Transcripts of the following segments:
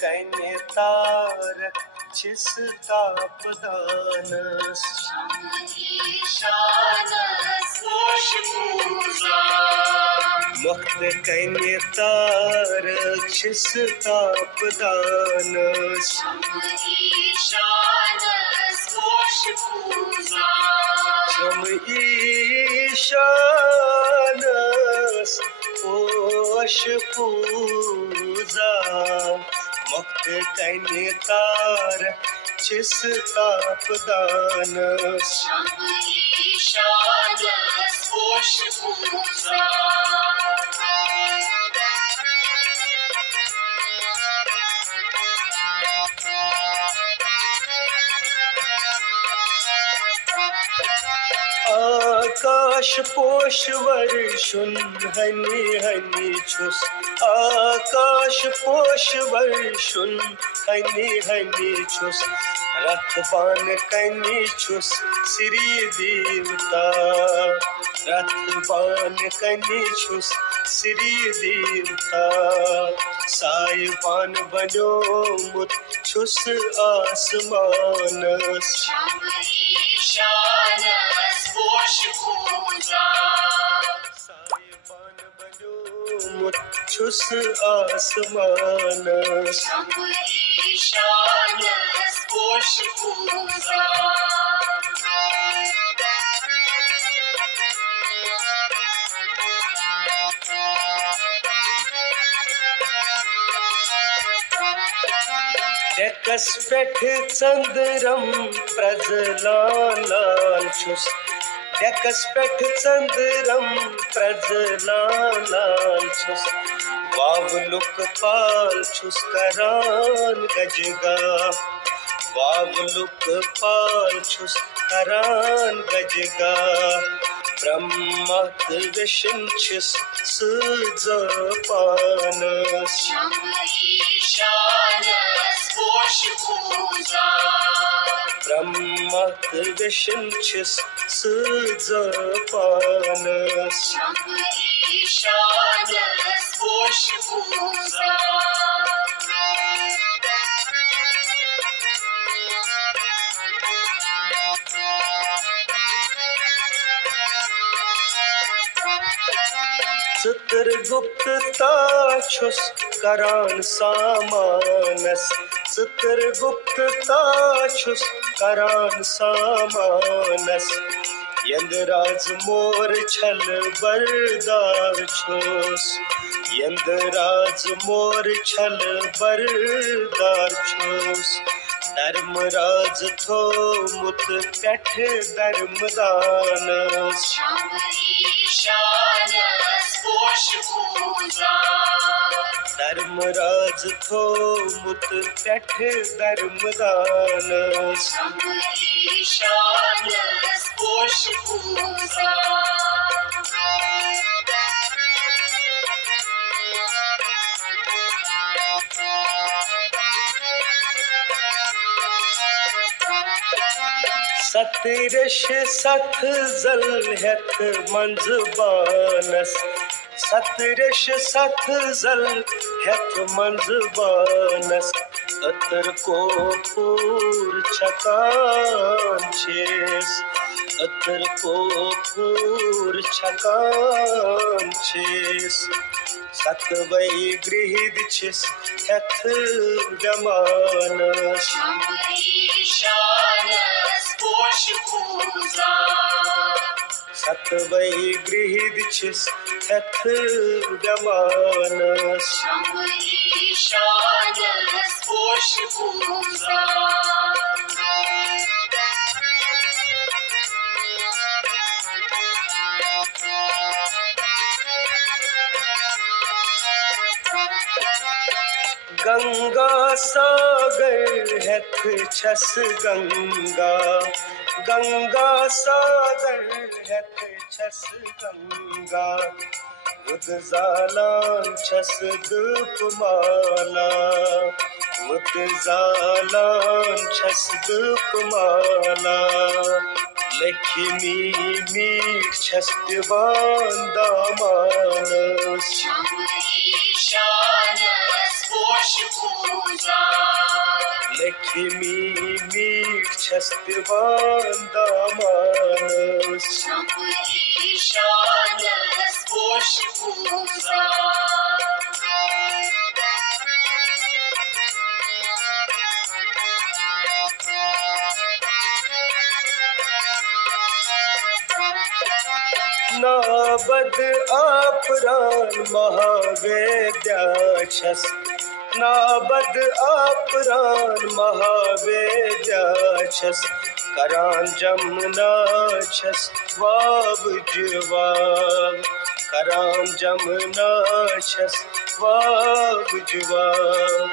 कन्य तारक छिस तापदानस मुक्त कन्य तारक छिस तापदानस शम ईशानस पोष पूजा मुक्त कन्य तारक छिस तापदानस आकाश पोष वर्षुन हनि हनि छुस आकाश पोष वर्षुन हनि हनि छुस रथबान कनि छुस श्री देवता रथबान कनि छुस श्री देवता सायबान बनो मुत छुस आसमानस सायबान बनो मुत छुस आसमानस डेकस पेठ चंद्रम प्रज्वलान छुस डेकस पेठ चंद्रम प्रज्वलान छुस वावलुक पाल छुस करान गजगा वावलुक पाल छुस करान गजगा ब्रह्मत विष्णु छुस सुजपानस ब्रह्मत विष्णु छुस सुजपानस चित्रगुप्त ताछुस करान सामानस चित्रगुप्त ताछुस करान सामानस यंदराज मोर छल बरदार छुस यंदराज मोर छल बरदार छुस धर्मराज थो मुत पेठ धर्मदानस धर्मराज थो मुत पेठ धर्मदानस सतरिश सत जल हेत मंजबानस सतरिश सत जल हेत मंजबानस अतर को पूर छकान छेस अतर को पूर छकान छेस सतवै गृहिद छिस हेथ गमानस सतवै गृहिद छिस Heath गमानस Ganga Sagar Heath छस Ganga Ganga Sagar Heath छस Ganga बुध जालान छस धूपमाला बुध जालान छस धूपमाला लक्ष्मी मीठ छस दीवान दामानस पोष पूजा लक्ष्मी मीठ छस दिवान दामानस शंभु ईशानस पोष पूजा नाबद आपरान महावेद्याछस नाबद आपरान महावेद्याछस करान जमुनाछस वाव जवाब करान जमुनाछस वाव जवाब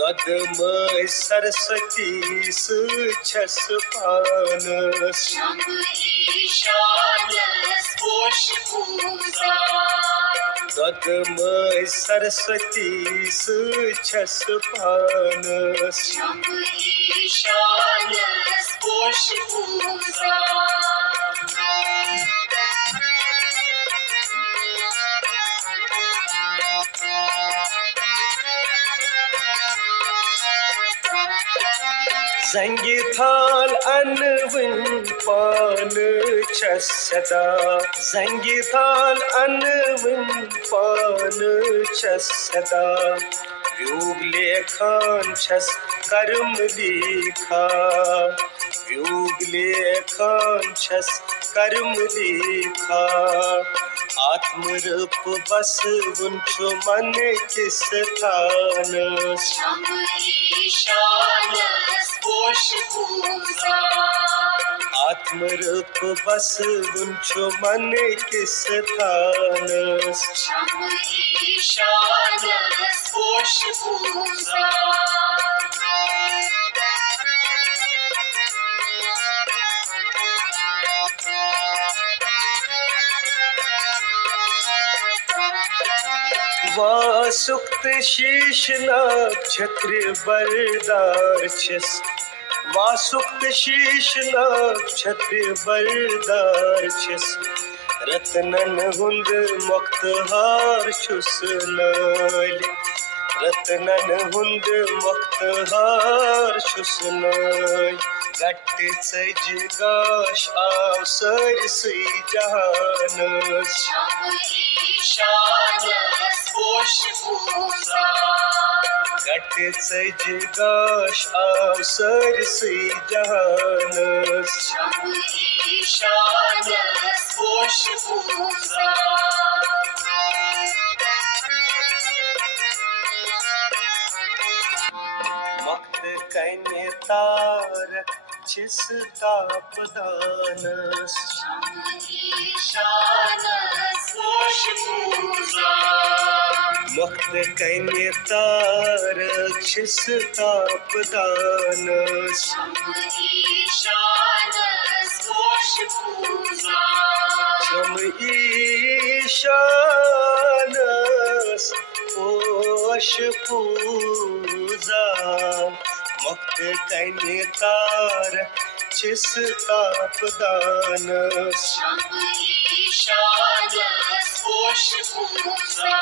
तदमय सरस्वती छस पानस शंभु ईशानस पोष पूजा तदमय सरस्वती छस पानस शंभु ईशानस पोष पूजा जंगी थाल अनवन पान छस सदा जंगी थाल अनवन पान छस सदा व्यूग लेखान छस कर्म लिखा व्यूग लेखान छस कर्म लिखा आत्मरूप बस वुंछु मन किस थान शंभु ईशानस पोष पूजा आत्मरूप बस वुंछु मन किस थान शंभु ईशानस पोष पूजा वासुक्त शीश नाग छत्र बरदार छस वासुक्त शीश नाग छत्र बरदार छस रत्नन हुंद मुक्तहार छुस नाल रत्नन हुंद मुक्तहार छुस नाल गट सज गाश आव सरसई जहानस शंभु ईशानस पोष पूजा गट सज गाश आव सरसई जहानस शंभु ईशानस पोष पूजा मक्त कन्य तारक छिस तापदानस शंभु ईशानस पोष पूजा मक्त कन्य तारक छिस तापदानस शंभु ईशानस पोष पूजा शंभु ईशानस पोष पूजा मुक्त कन्य तारक छिस तापदानस शंभु ईशानस पोष पूजा